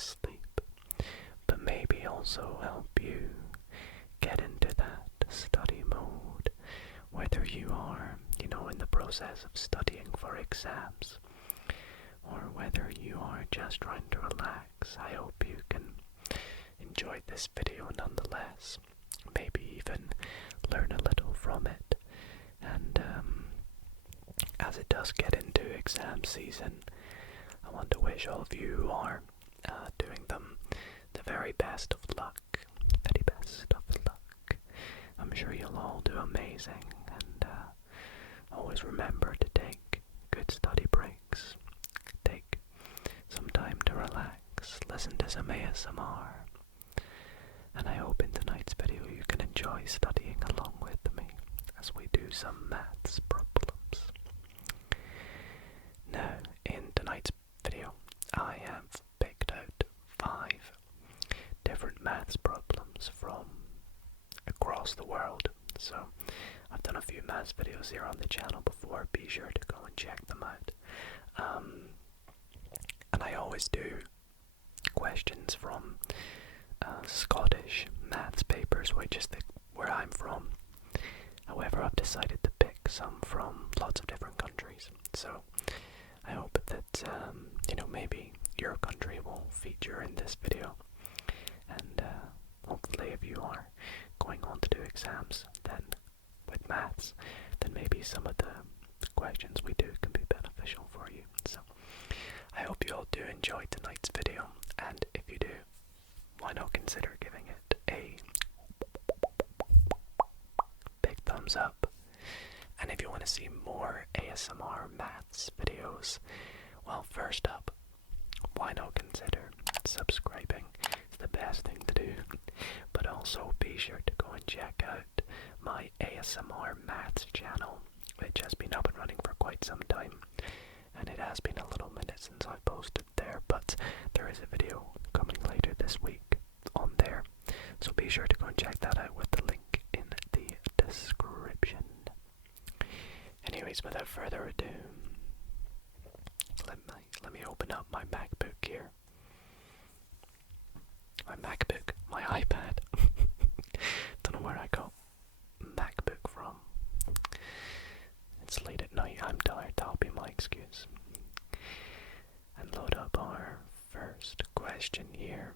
asleep, but maybe also help you get into that study mode, whether you are, in the process of studying for exams, or whether you are just trying to relax. I hope you can enjoy this video nonetheless, maybe even learn a little from it. And as it does get into exam season, I want to wish all of you who are doing them the very best of luck. Very best of luck. I'm sure you'll all do amazing, and always remember to take good study breaks. Take some time to relax, listen to some ASMR, and I hope in tonight's video you can enjoy studying along with me as we do some maths problems. Now, in tonight's video, I have picked out 5 different maths problems from across the world. So, I've done a few maths videos here on the channel before. Be sure to go and check them out. And I always do questions from Scottish maths papers, which is where I'm from. However, I've decided to pick some from lots of different countries. So, I hope that, maybe your country will feature in this video. And hopefully if you are going on to do exams then with maths, then maybe some of the questions we do can be beneficial for you. So, I hope you all do enjoy tonight's video, and if you do, why not consider giving it a big thumbs up. And if you want to see more ASMR maths videos, well, first up, why not consider subscribing? It's the best thing to do. But also be sure to go and check out my ASMR maths channel, which has been up and running for quite some time. And it has been a little minute since I posted there, but there is a video coming later this week on there. So be sure to go and check that out with the link in the description. Anyways, without further ado, let me open up my MacBook here. My MacBook, my iPad. Don't know where I got MacBook from. It's late at night, I'm tired, that'll be my excuse. And load up our first question here,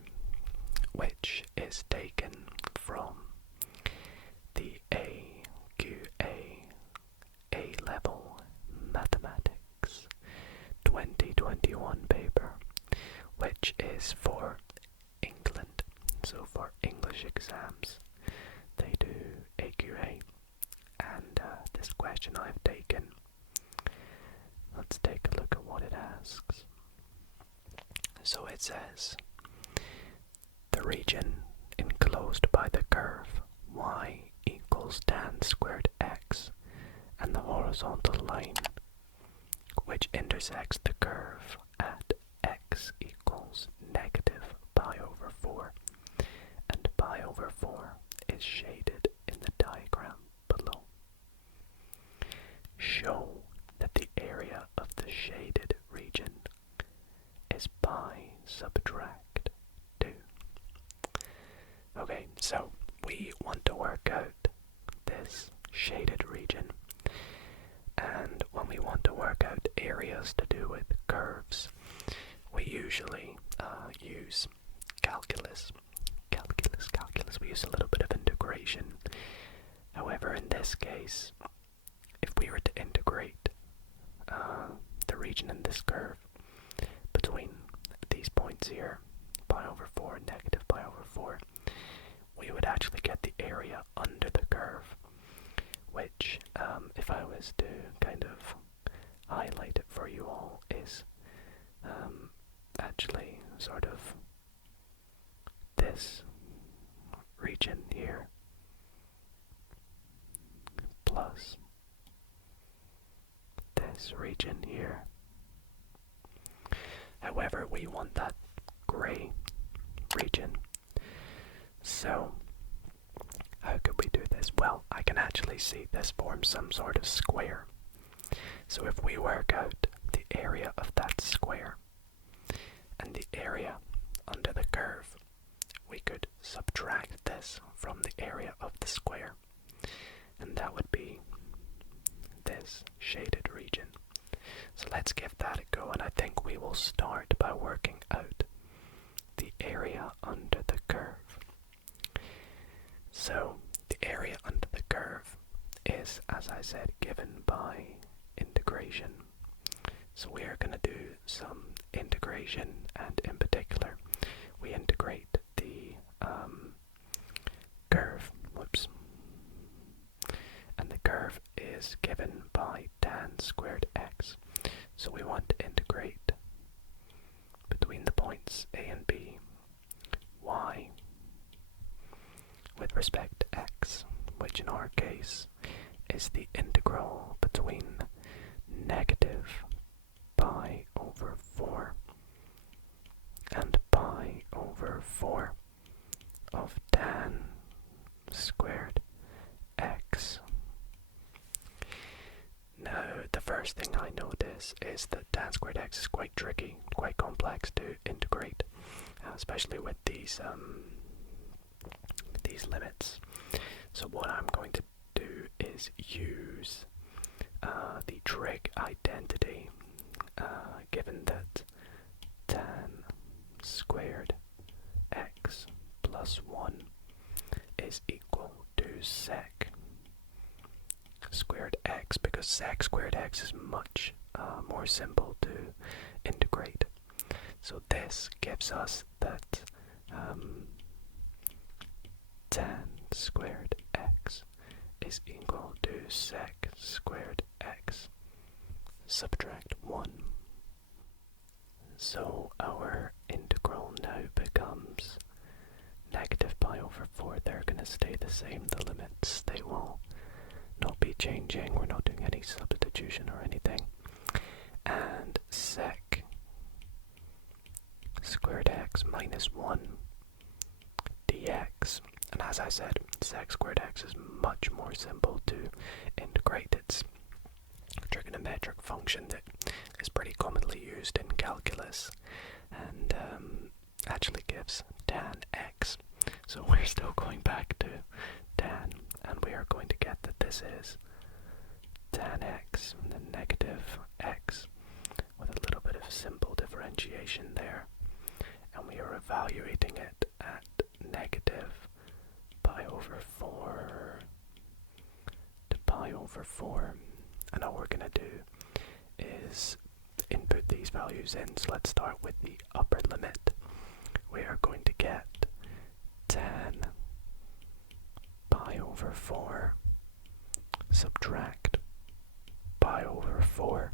which is taken from the AQA A-Level Mathematics 2021 paper, which is for England. So for English exams, they do AQA, and this question I've taken, let's take a look at what it asks. So it says, the region enclosed by the curve y equals tan squared x, and the horizontal line which intersects the curve at x equals negative pi over 4, and pi over 4 is shaded in the diagram below. Show that the area of the shaded region is pi subtract 2. Okay, so we want to work out this shaded region, and when we want to work out areas to do with curves, we usually use calculus. We use a little bit of integration. However, in this case, if we were to integrate the region in this curve between these points here, pi over 4 and negative pi over 4, we would actually get the area under the curve, which, if I was to kind of highlight it for you all, is actually sort of this region here plus this region here. However, we want that gray region. So, how could we do this? Well, I can actually see this forms some sort of square. So if we work out the area of that square and the area on radius from the area of the square. And that would be this shaded region. So let's give that a go, and I think we will start by working out the area under the curve. So the area under the curve is, as I said, given by integration. So we are going to do some integration, and in particular we integrate the curve. Whoops. And the curve is given by tan squared x. So we want to integrate between the points A and B y with respect to x, which in our case is the integral between negative pi over 4 and pi over 4 of tan squared x. Now, the first thing I notice is that tan squared x is quite tricky, quite complex to integrate, especially with these limits. So what I'm going to do is use the trig identity, given that tan squared x plus 1 is equal to sec squared x, because sec squared x is much more simple to integrate. So this gives us that tan squared x is equal to sec squared x subtract 1. So our integral now becomes negative pi over 4. They're going to stay the same, the limits, they will not be changing. We're not doing any substitution or anything. And sec squared x minus 1 dx. And as I said, sec squared x is much more simple to integrate. It's a trigonometric function that is pretty commonly used in calculus, and actually gives tan x. So we're still going back to tan, and we are going to get that this is tan x and then negative x with a little bit of simple differentiation there, and we are evaluating it at negative pi over 4 to pi over 4. And all we're going to do is input these values in. So let's start with the upper limit. We are going to get tan pi over 4 subtract pi over 4,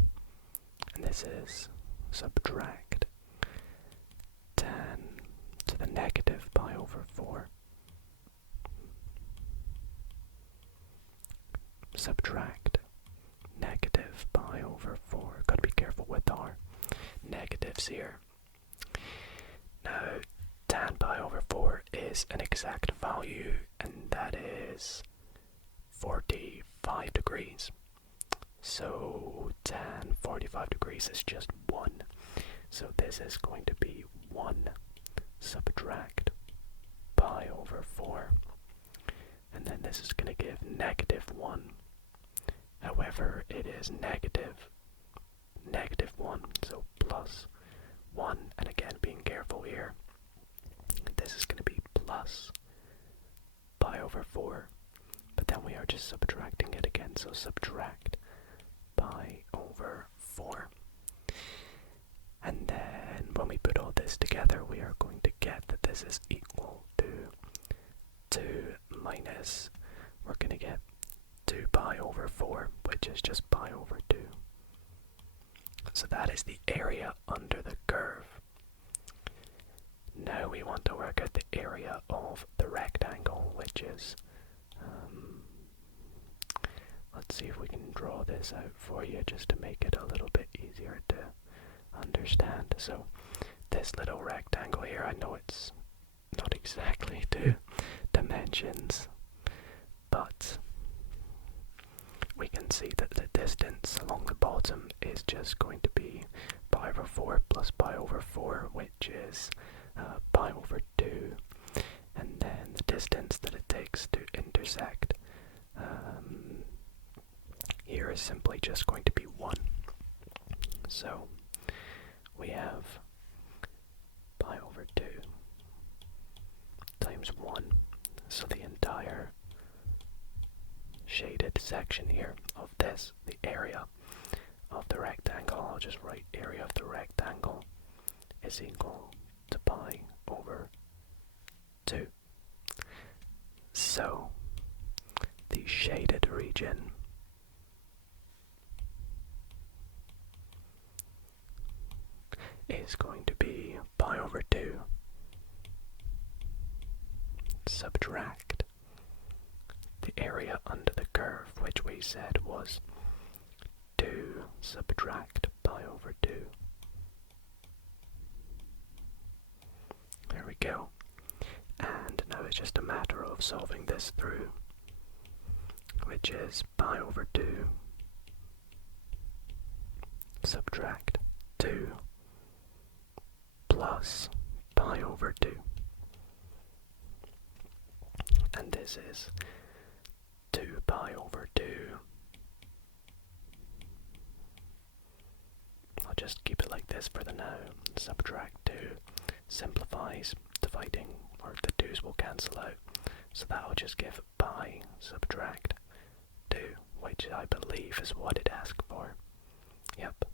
and this is subtract tan to the negative pi over 4 subtract negative pi over 4. Gotta be careful with our negatives here. Now, tan pi over 4 is an exact value, and that is 45 degrees. So tan 45 degrees is just 1. So this is going to be 1 subtract pi over 4. And then this is going to give negative 1. However, it is negative 1, so plus 1, and again being careful here, this is going to be plus pi over 4, but then we are just subtracting it again, so subtract pi over 4. And then when we put all this together, we are going to get that this is equal to 2 minus, we're going to get 2 pi over 4, which is just pi over 2. So that is the area under the curve. Now we want to work out the area of the rectangle, which is, let's see if we can draw this out for you just to make it a little bit easier to understand. So this little rectangle here, I know it's not exactly 2 dimensions, but we can see that the distance along the bottom is just going to be pi over 4 plus pi over 4, which is pi over 2. And then the distance that it takes to intersect here is simply just going to be 1. So we have pi over 2 times 1. So the entire shaded section here of this, the area of the rectangle, I'll just write area of the rectangle is equal to pi over 2. So the shaded region is going to be pi over 2 subtract the area under the curve, which we said was 2 subtract pi over 2. There we go. And now it's just a matter of solving this through, which is pi over 2 subtract 2 plus pi over 2. And this is 2 pi over 2. I'll just keep it like this for the now. Subtract 2 simplifies, dividing, or the 2's will cancel out. So that'll just give pi subtract 2, which I believe is what it asked for. Yep,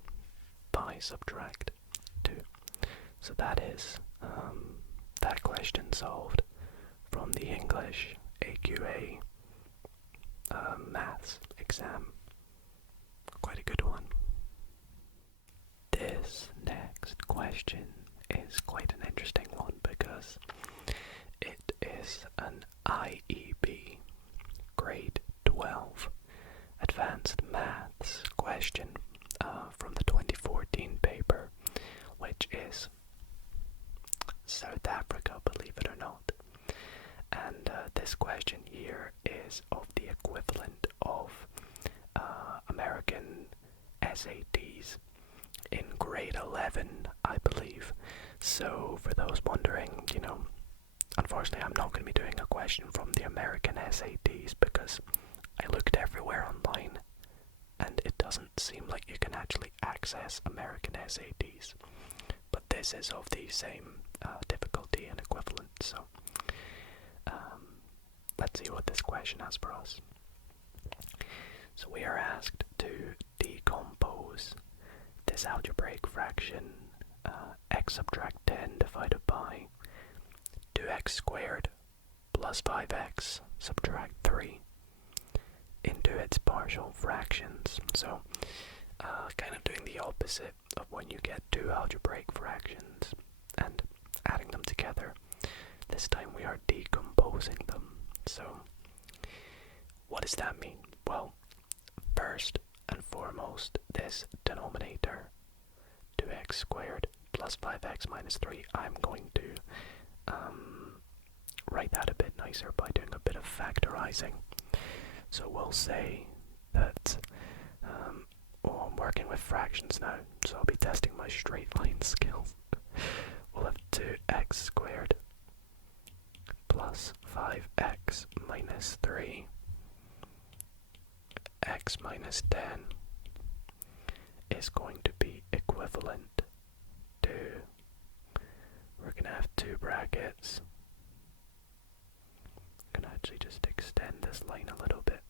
pi subtract 2. So that is that question solved from the English AQA maths exam. Quite a good one. This next question is quite an interesting one because it is an IEB grade 12 advanced maths question from the 2014 paper, which is South Africa, believe it or not. And this question here is of the equivalent of American SATs in grade 11, I believe. So for those wondering, unfortunately I'm not going to be doing a question from the American SATs because I looked everywhere online and it doesn't seem like you can actually access American SATs. But this is of the same difficulty and equivalent, so let's see what this question has for us. So we are asked to decompose this algebraic fraction x subtract 10 divided by 2x squared plus 5x subtract 3 into its partial fractions. So kind of doing the opposite of when you get two algebraic fractions and adding them together. This time we are decomposing them. So what does that mean? Well, first and foremost, this denominator, 2x squared plus 5x minus 3, I'm going to write that a bit nicer by doing a bit of factorizing. So we'll say that, I'm working with fractions now, so I'll be testing my straight line skills. We'll have 2x squared plus 5x minus 3 x minus 10 is going to be equivalent to, we're going to have two brackets. I'm going to actually just extend this line a little bit.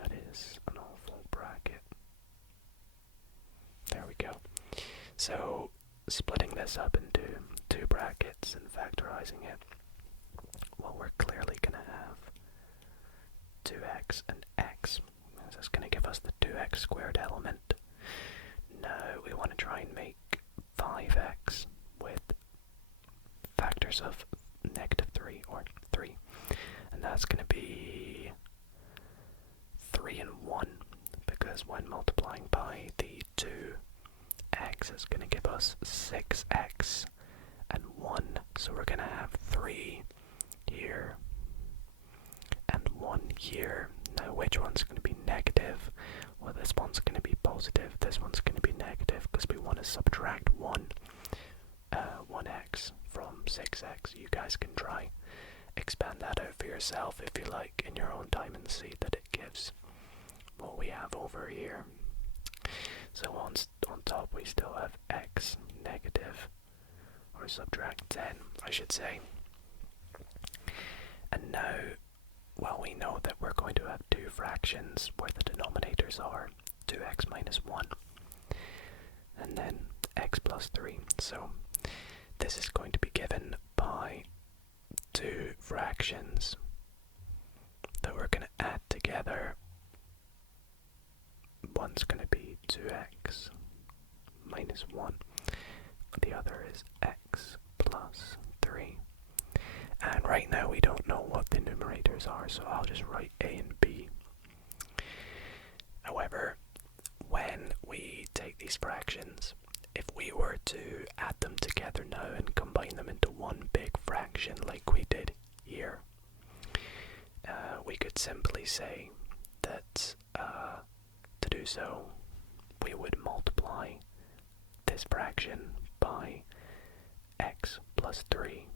That is an awful bracket. There we go. So splitting this up into two brackets and factorizing it, well, we're clearly going to have 2x and x. This is going to give us the 2x squared element. Now we want to try and make 5x with factors of negative 3 or 3. And that's going to be 3 and 1, because when multiplying by the 2x is going to give us 6x and 1. So we're going to have 3 here and 1 here. Now which one's going to be negative? Well, this one's going to be positive, this one's going to be negative, because we want to subtract 1, 1x. you guys can try expand that out for yourself if you like in your own time and see that it gives what we have over here. So on top we still have x negative, or subtract 10 I should say. And now, well, we know that we're going to have two fractions where the denominators are 2x minus 1 and then x plus 3. So this is going to be given by two fractions that we're going to add together. One's going to be 2x minus 1, the other is x plus 3. And right now we don't know what the numerators are, so I'll just write a and b. However, when we take these fractions, if we were to add them together now and combine them into one big fraction like we did here, we could simply say that to do so, we would multiply this fraction by x plus 3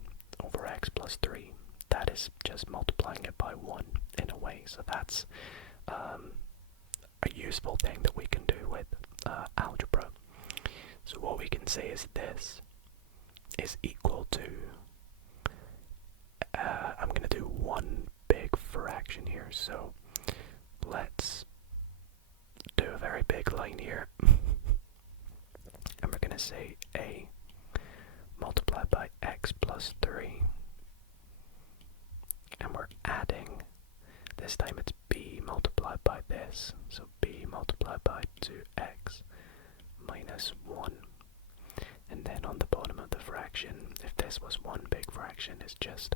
over x plus 3. That is just multiplying it by 1 in a way, so that's a useful thing that we can do with algebra. So what we can say is this is equal to, I'm going to do one big fraction here, so let's do a very big line here. And we're going to say a multiplied by x plus 3. And we're adding, this time it's b multiplied by this, so b multiplied by 2x minus 1. And then on the bottom of the fraction, if this was one big fraction, it's just,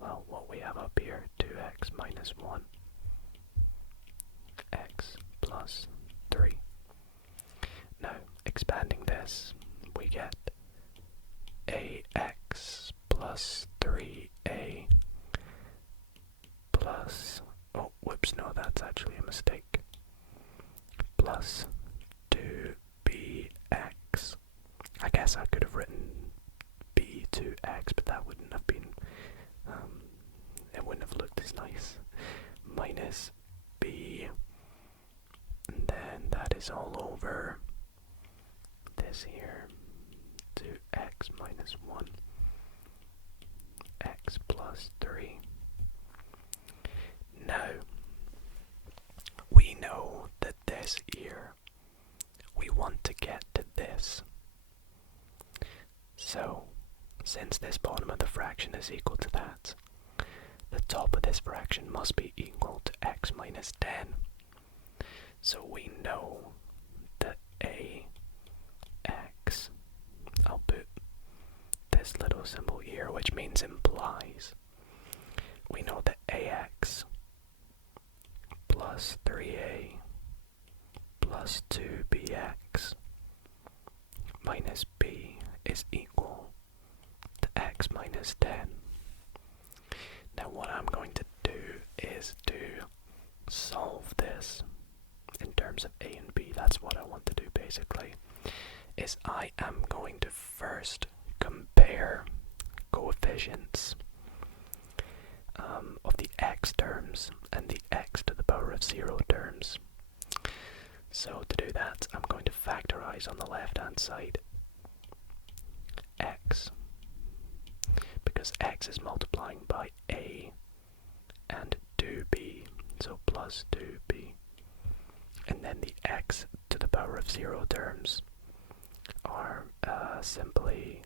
well, what we have up here, 2x minus 1, x plus 3. Now, expanding this, we get ax plus 3a plus, oh, whoops, no, that's actually a mistake, plus 2bx. I guess I could have written b2x, but that wouldn't have been, it wouldn't have looked as nice, minus b, and then that is all over this here, 2x minus 1, x plus 3. Now, we know that this here, we want to get to this. So, since this bottom of the fraction is equal to that, the top of this fraction must be equal to x minus 10. So we know that ax, I'll put this little symbol here, which means implies. We know that ax plus 3a plus 2bx minus b is equal to x minus 10. Now what I'm going to do is to solve this in terms of a and b. That's what I want to do basically, is I am going to first compare coefficients of the x terms and the x to the power of 0 terms. So to do that, I'm going to factorize on the left hand side x, because x is multiplying by a and 2b, so plus 2b. And then the x to the power of 0 terms are simply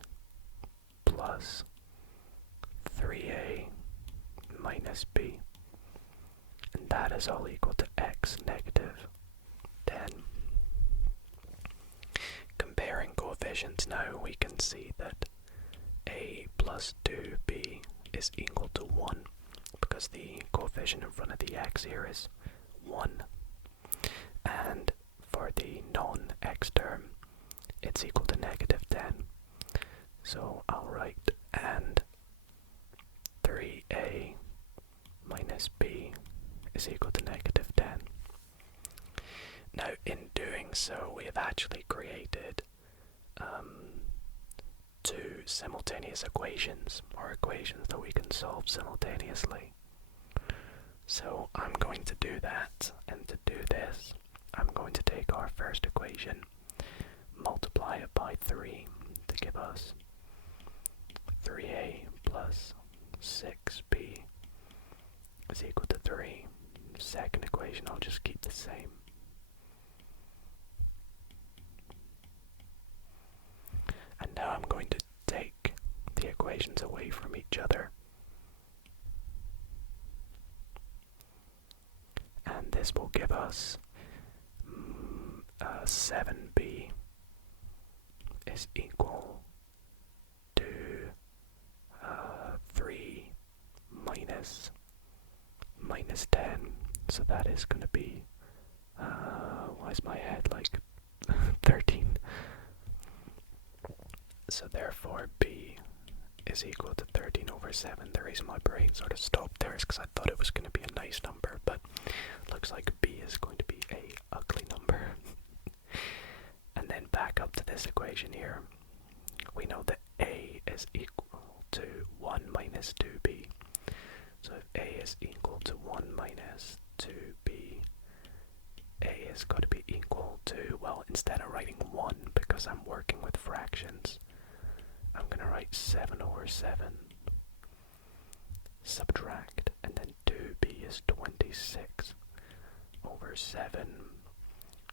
plus 3a minus b, and that is all equal to x negative 10. Comparing coefficients now, we can see that a plus 2b is equal to 1, because the coefficient in front of the x here is 1. And for the non-x term, it's equal to negative 10. So I'll write and 3a minus b is equal to negative 10. Now in doing so, we have actually created two simultaneous equations, or equations that we can solve simultaneously. So I'm going to do that, and to do this, I'm going to take our first equation, multiply it by 3 to give us 3a plus 6b is equal to 3. Second equation I'll just keep the same. And now I'm going to take the equations away from each other. And this will give us 7b is equal to 3 minus 10. So that is going to be, why is my head like 13? So therefore b is equal to 13 over 7. The reason my brain sort of stopped there is because I thought it was going to be a nice number, but looks like b is going to be a ugly number. And then back up to this equation here, we know that a is equal to 1 minus 2b. So if a is equal to 1 minus 2b, a is going to be equal to, well, instead of writing 1, because I'm working with fractions, I'm going to write 7 over 7, subtract, and then 2b is 26 over 7,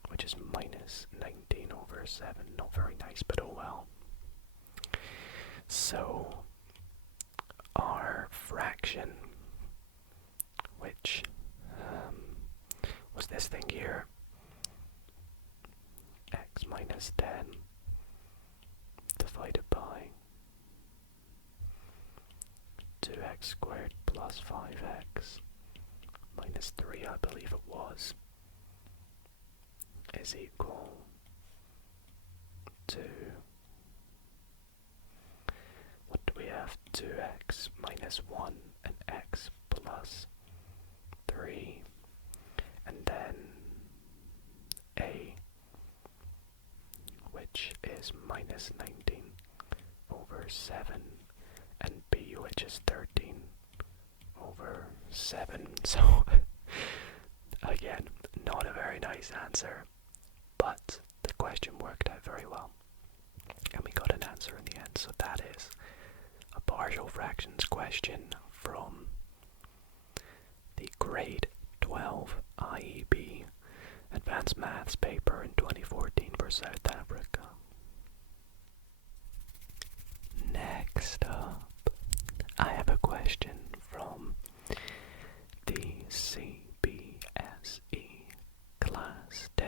which is minus 19 over 7. Not very nice, but oh well. So our fraction, which was this thing here, x minus 10 divided by 2x squared plus 5x minus 3, I believe it was, is equal to, what do we have, 2x minus 1 and x plus 3, and then a, which is minus 19 over 7, and b, which is 13 over 7. So again, not a very nice answer, but the question worked out very well, and we got an answer in the end. So that is a partial fractions question from the grade 12 IEB Advanced Maths paper in 2014 for South Africa. Next up, I have a question from the CBSE Class 10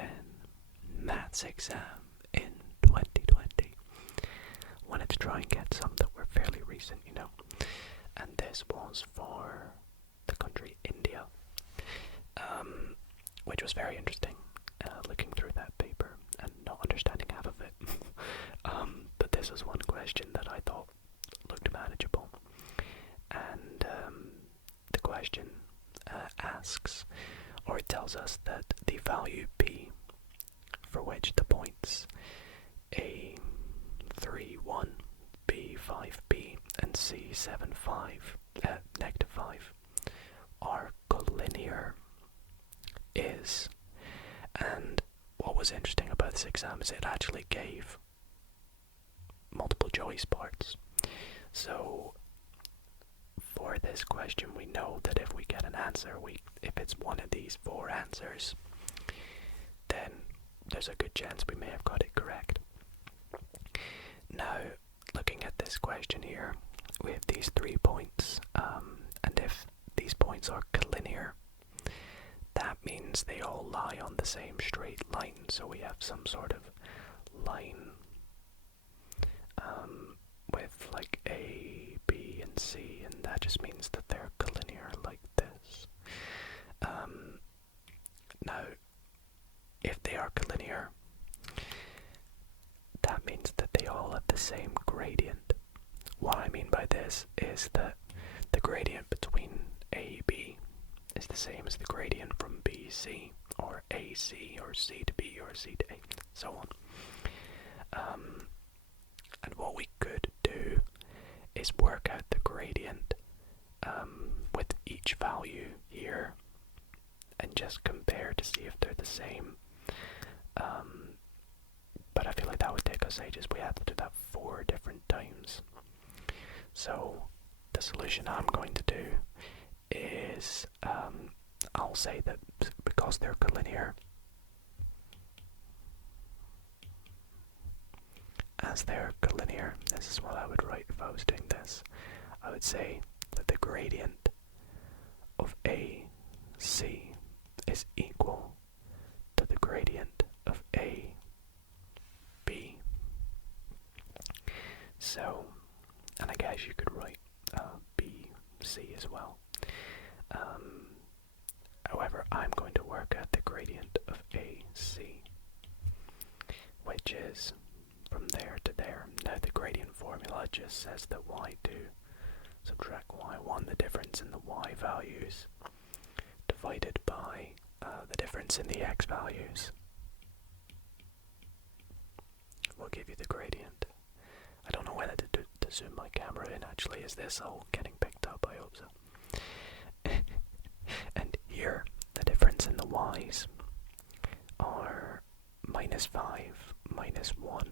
Maths exam in 2020. Wanted to try and get some that were fairly recent, you know. And this was for the country India, which was very interesting, looking through that paper and not understanding half of it. But this is one question that I thought looked manageable. And the question asks, or it tells us that the value p, for which the points a 3, 1, b 5, b, and c 7, 5, negative 5, are collinear, is. And what was interesting about this exam is it actually gave multiple choice parts. So for this question, we know that if we get an answer, if it's one of these 4 answers, then there's a good chance we may have got it correct. Now, looking at this question here, we have these 3 points, and if these points are collinear, that means they all lie on the same straight line. So we have some sort of line with like A, B, and C, and that just means that they're collinear like this. Now, if they are collinear, that means that they all have the same gradient. What I mean by this is that the gradient between A, B is the same as the gradient from B, C, or AC, or C to B, or C to A, so on. And what we could is work out the gradient with each value here and just compare to see if they're the same. But I feel like that would take us ages. We have to do that 4 different times. So the solution I'm going to do is I'll say that because they're collinear, as they're collinear, this is what I would write if I was doing this. I would say that the gradient of AC is equal to the gradient of AB. So, and I guess you could write BC as well. However, I'm going to work out the gradient of AC, which is from there to there. Now the gradient formula just says that y2 subtract y1, the difference in the y values, divided by the difference in the x values, will give you the gradient. I don't know whether to zoom my camera in actually. Is this all getting picked up? I hope so. And here, the difference in the y's are -5, -1,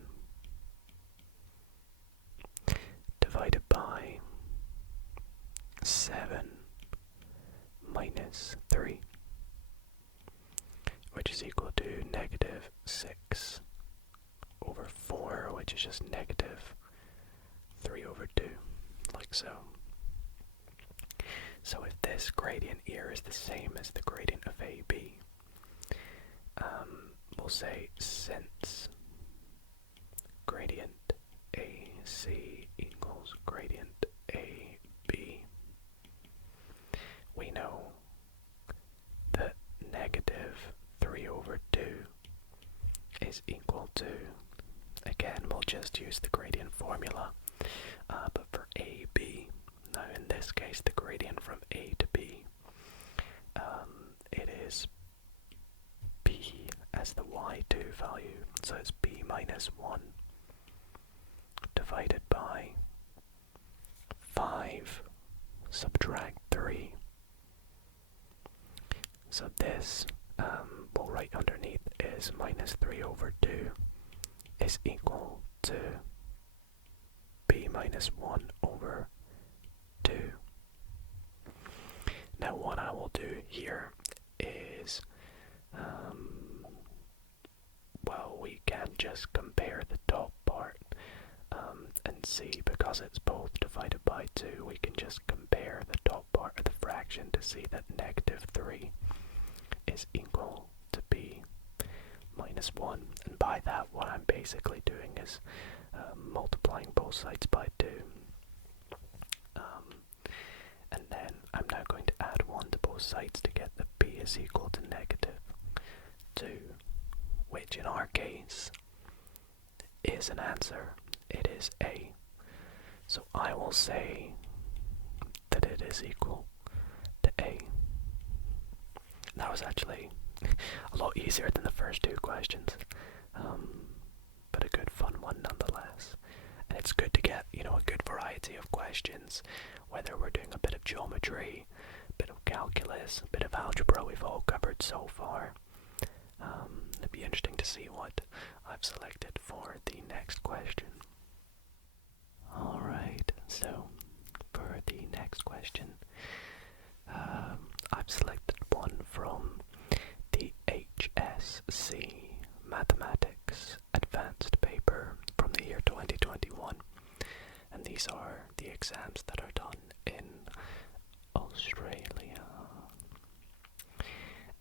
divided by 7 -3, which is equal to -6 over 4, which is just -3 over 2, like so. So if this gradient here is the same as the gradient of AB, we'll say since gradient AC equals gradient AB, we know that -3 over 2 is equal to, again, we'll just use the gradient formula, but for AB, now in this case the gradient from A to B, it is B as the y2 value, so it's B -1 divided by 5 subtract 3. So this, we'll write underneath, is -3 over 2 is equal to B -1 over 2. Now what I will do here is, well, we can just compare the top part and see, because it's both divided by 2, we can just compare the top part of the fraction to see that -3 is equal to B -1. And by that, what I'm basically doing is multiplying both sides by 2. And then I'm now going to add 1 to both sides to get that B is equal to -2, which in our case is an answer. It is A. So I will say that it is equal to A. That was actually a lot easier than the first 2 questions, but a good fun one nonetheless. And it's good to get, a good variety of questions, whether we're doing a bit of geometry, a bit of calculus, a bit of algebra we've all covered so far. It'd be interesting to see what I've selected for the next question. Alright, so for the next question, I've selected one from the HSC Mathematics Advanced paper from the year 2021, and these are the exams that are done in Australia.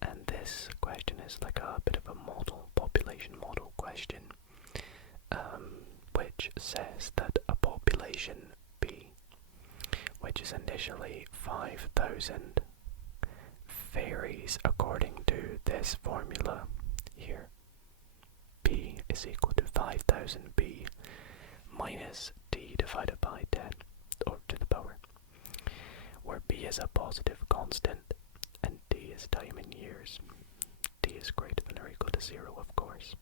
And this question is like a bit of a population model question, which says that a population B, which is initially 5,000, varies according to this formula here. B is equal to 5,000B minus D divided by 10, or to the power, where B is a positive constant and D is time in years. D is greater than or equal to 0, of course.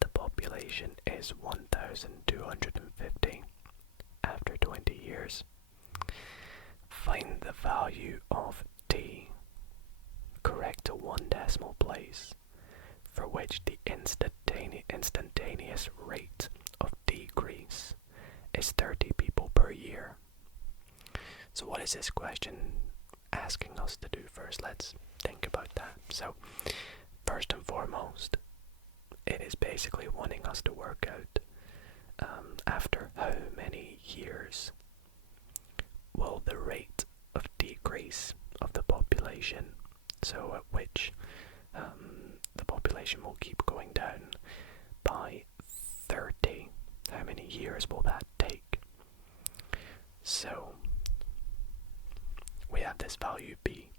The population is 1,250, after 20 years. Find the value of t correct to 1 decimal place for which the instantaneous rate of decrease is 30 people per year. So what is this question asking us to do first? Let's think about that. So first and foremost, it is basically wanting us to work out after how many years will the rate of decrease of the population, so at which the population will keep going down by 30. How many years will that take? So we have this value b,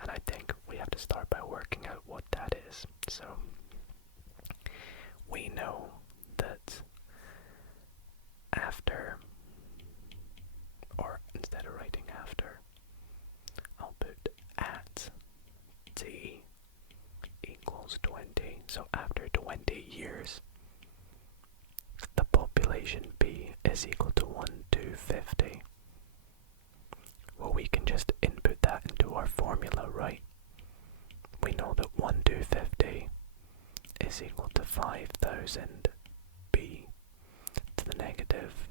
and I think we have to start by working out what that is. So we know that after, or instead of writing after, I'll put at t equals 20. So after 20 years, the population b is equal to 1 to 50. Well, we can just input that into our formula, right? We know that 1 to 50 is equal to 5,000 b to the negative,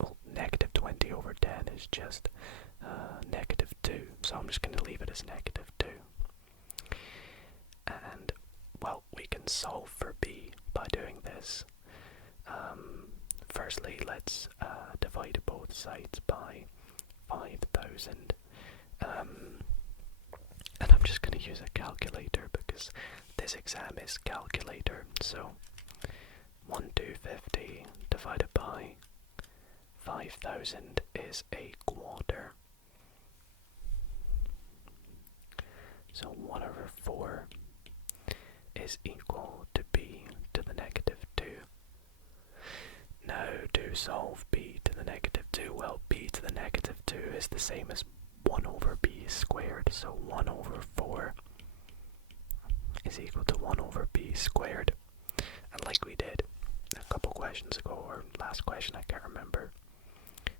well, negative 20 over 10 is just negative 2. So I'm just going to leave it as negative 2. And, well, we can solve for b by doing this. Firstly, let's divide both sides by 5,000. And I'm just going to use a calculator because this exam is calculator. So 1 to 50 divided by 5,000 is a quarter. So 1 over 4 is equal to b to the negative 2. Now to solve b to the negative 2, well, b to the negative 2 is the same as 1 over b squared, so 1 over 4 is equal to 1 over b squared. And like we did a couple questions ago, or last question, I can't remember,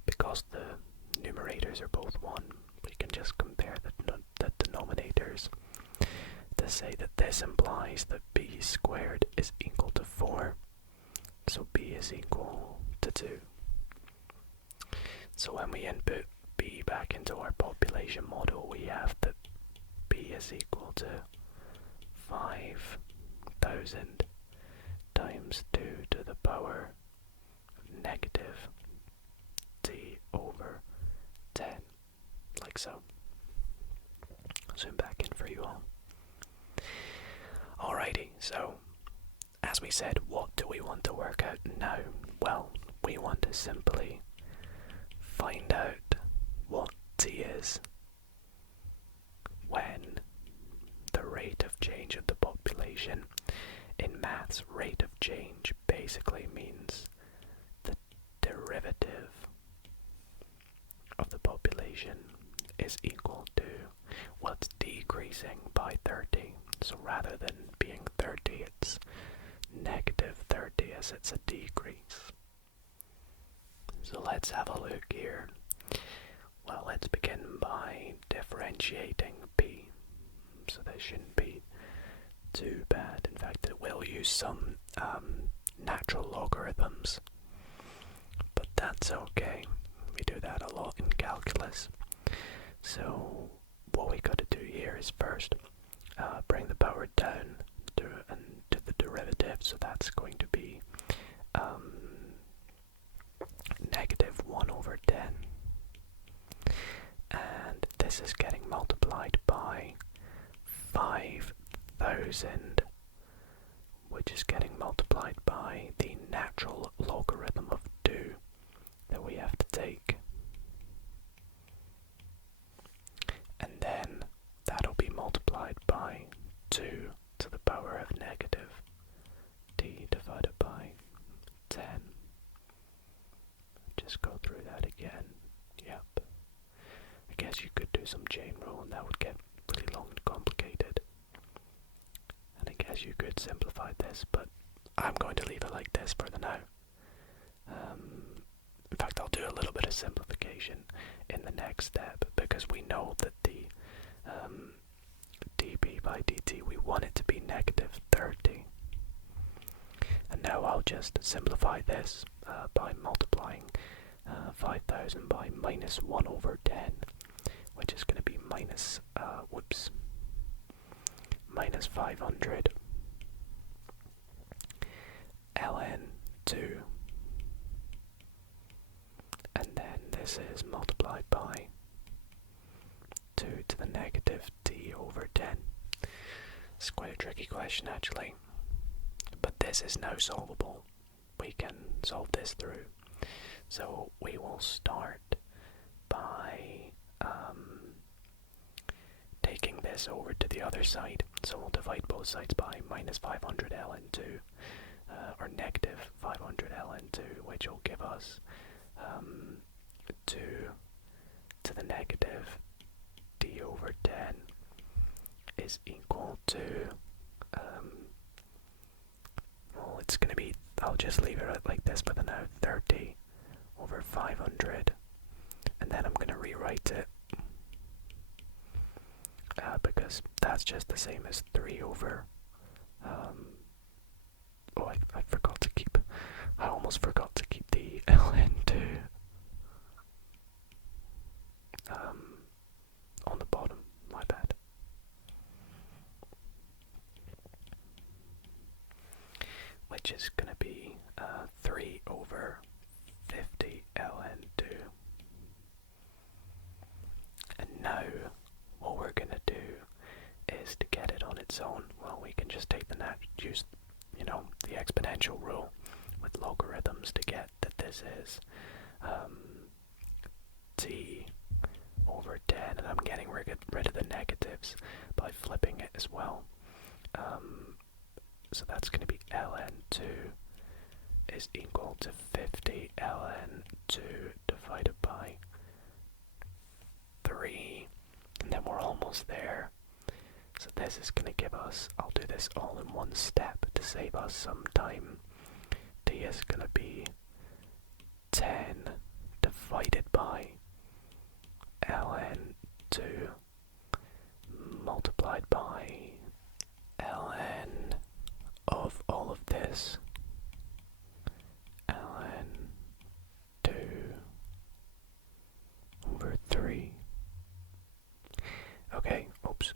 because the numerators are both 1, we can just compare the denominators to say that this implies that b squared is equal to 4. So b is equal to 2. So when we input b back into our population model, we have that b is equal to 5,000 times 2 to the power of negative t over 10, like so. I'll zoom back in for you all. Alrighty, so as we said, what do we want to work out now? Well, we want to simply find out what t is when the rate of change of the population. In maths, rate of change basically means the derivative of the population is equal to what's decreasing by 30. So rather than being 30, it's negative 30 as it's a decrease. So let's have a look here. Well, let's begin by differentiating b. So this shouldn't be too bad. In fact, it will use some natural logarithms, but that's okay. We do that a lot in calculus. So what we got to do here is first bring the power down to the derivative. So that's going to be negative 1 over 10. And this is getting multiplied by 5,000, which is getting multiplied by the natural logarithm of 2 that we have to take. And then that'll be multiplied by 2 to the power of negative t divided by 10. Just go through that again. Yep. I guess you could do some chain rule and that would get really long and complicated. And I guess you could simplify this, but I'm going to leave it like this for the now. fact, I'll do a little bit of simplification in the next step, because we know that the dB by dt, we want it to be negative 30. And now I'll just simplify this by multiplying 5,000 by minus 1 over 10, which is going to be minus 500 ln 2, and then this is multiplied by 2 to the negative d over 10. It's quite a tricky question actually, but this is now solvable. We can solve this through. So we will start by taking this over to the other side. So we'll divide both sides by minus 500 ln 2, or negative 500 ln 2, which will give us 2 to the negative d over 10 is equal to, well, it's going to be, I'll just leave it like this for the now, 30 over 500, and then I'm going to rewrite it, because that's just the same as 3 over, I almost forgot to keep the ln2 on the bottom, my bad. Which is going to be 3 over 50 ln2. And now what we're going to do is, to get it on its own, well, we can just take use the exponential rule with logarithms to get that this is t over 10, and I'm getting rid of the negatives by flipping it as well. So that's going to be ln2 is equal to 50 ln2 divided by 3, and then we're almost there. So this is going to give us, I'll do this all in one step to save us some time. t is going to be 10 divided by ln2 multiplied by ln of all of this, ln2 over 3. Okay, oops.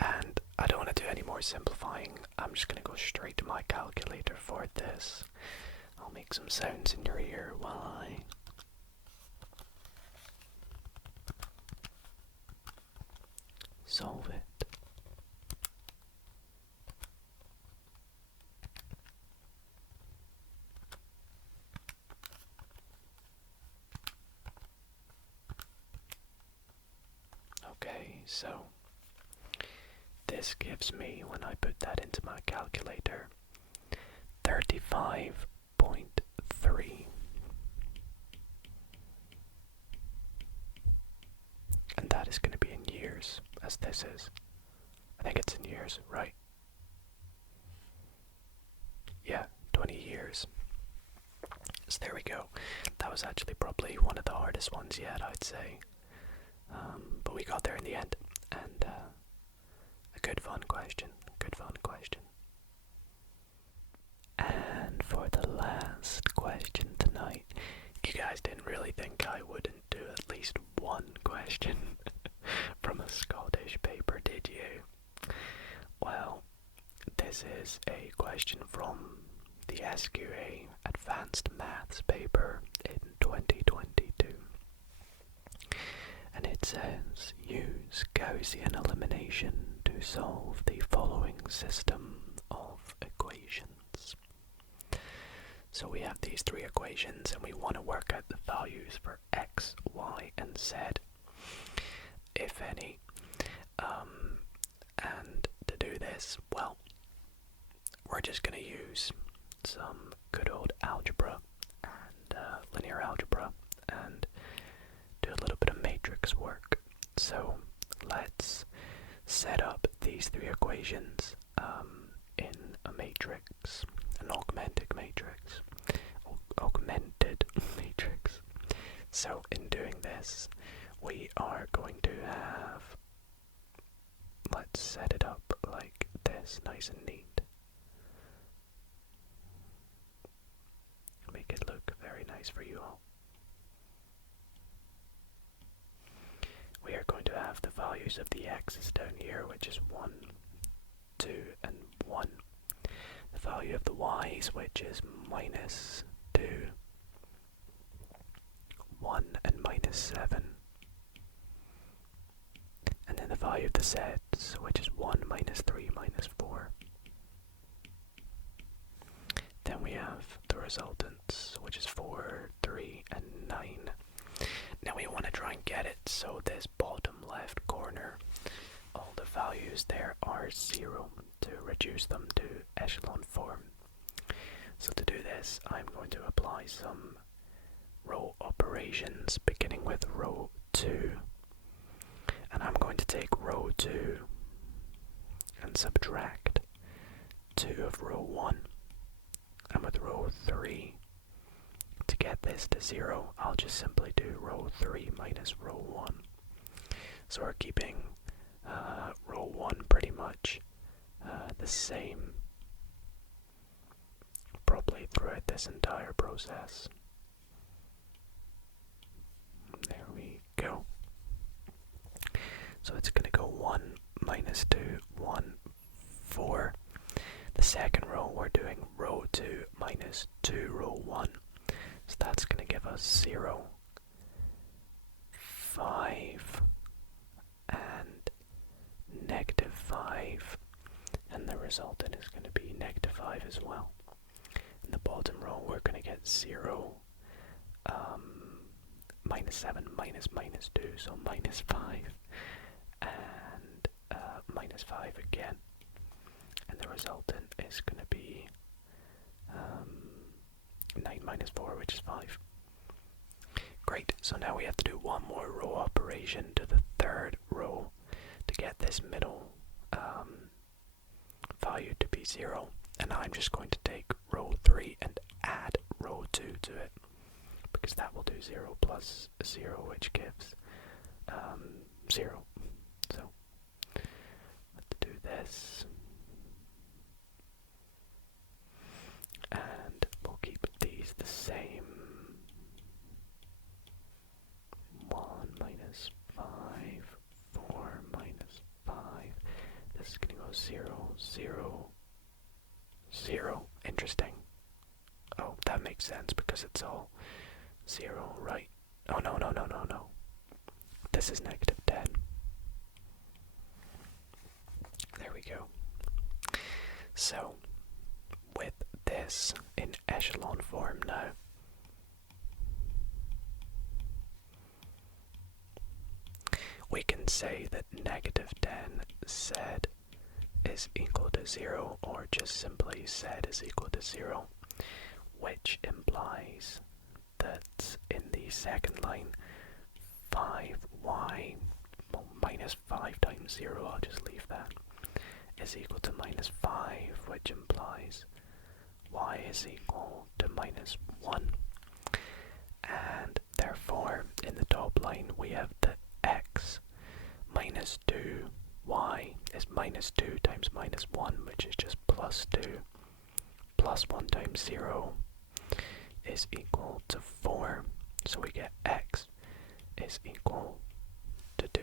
And I don't want to do any more simplifying. I'm just going to go straight to my calculator for this. I'll make some sounds in your ear while I solve it. Okay, so this gives me, when I put that into my calculator, 35.3. And that is going to be in years, as this is. I think it's in years, right? Yeah, 20 years. So there we go. That was actually probably one of the hardest ones yet, I'd say. But we got there in the end, and a good fun question. And for the last question tonight, you guys didn't really think I wouldn't do at least one question from a Scottish paper, did you? Well, this is a question from the SQA Advanced Maths paper in 2022. And it says, use Gaussian elimination to solve the following system of equations. So we have these three equations, and we want to work out the values for x, y, and z, if any. And to do this, well, we're just going to use some good old algebra and linear algebra and do a little bit of matrix work. So let's set up these three equations in a matrix, an augmented matrix. Augmented So in doing this, we are going to have, let's set it up like this, nice and neat. Make it look very nice for you all. We are going to have the values of the x's down here, which is 1, 2, and 1. The value of the y's, which is minus 2, 1, and minus 7. And then the value of the z's, which is 1, minus 3, minus 4. Then we have the resultants, which is 4, 3, and 9. Now we want to try and get it so this bottom left corner, all the values there are 0 to reduce them to echelon form. So to do this, I'm going to apply some row operations beginning with row 2. And I'm going to take row 2 and subtract 2 of row 1. And with row 3, to get this to 0, I'll just simply do row 3 minus row 1. So we're keeping row 1 pretty much the same probably throughout this entire process. There we go. So it's going to go 1 minus 2, 1, 4. The second row we're doing row 2 minus 2 row 1. So that's going to give us 0, 5, and negative 5. And the resultant is going to be negative 5 as well. In the bottom row we're going to get 0, minus 7, minus 2, so minus 5, and minus 5 again. And the resultant is going to be 9 minus 4, which is 5. Great, so now we have to do one more row operation to the third row to get this middle value to be 0. And I'm just going to take row 3 and add row 2 to it, because that will do 0 plus 0, which gives 0. So let's do this. And we'll keep these the same. 1 minus 5, 4 minus 5. This is going to go 0, 0, 0. Interesting. Oh, that makes sense because it's all 0, right? Oh, no. This is negative 10. There we go. So, with this in echelon form now, we can say that negative 10 z is equal to 0, or just simply z is equal to 0, which implies that in the second line 5y, well, minus 5 times 0, I'll just leave that, is equal to minus 5, which implies y is equal to minus 1. And therefore, in the top line, we have the x minus 2y is minus 2 times minus 1, which is just plus 2, plus 1 times 0 is equal to 4. So we get x is equal to 2.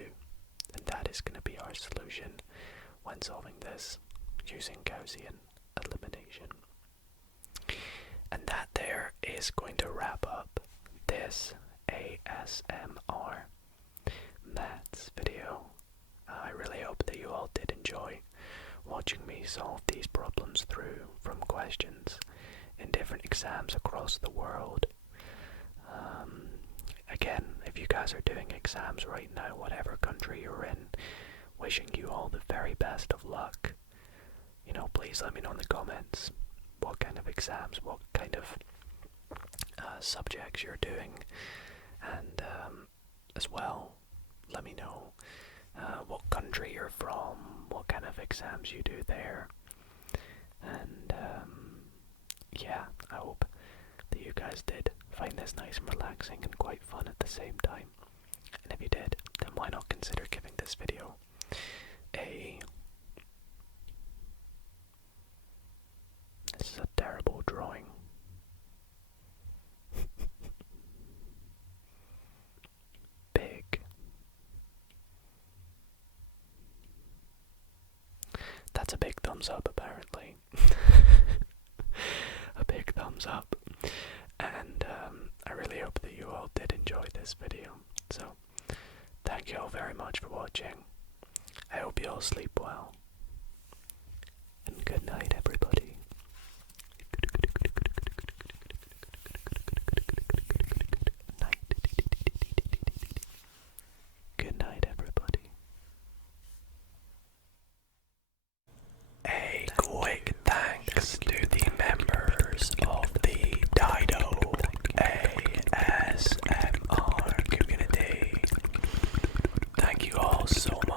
And that is going to be our solution when solving this using Gaussian elimination. And that there is going to wrap up this ASMR maths video. I really hope that you all did enjoy watching me solve these problems through from questions in different exams across the world. Again, if you guys are doing exams right now, whatever country you're in, wishing you all the very best of luck. You know, please let me know in the comments what kind of exams, what kind of subjects you're doing, and as well, let me know what country you're from, what kind of exams you do there, and yeah, I hope that you guys did find is nice and relaxing and quite fun at the same time. And if you did, then why not consider giving this video a... This is a terrible drawing. Big. That's a big thumbs up, apparently. A big thumbs up. And I really hope that you all did enjoy this video. So, thank you all very much for watching. I hope you all sleep well. And good night, everybody. Good night, everybody. A quick thanks to the members of the Dido ASMR community. Thank you all so much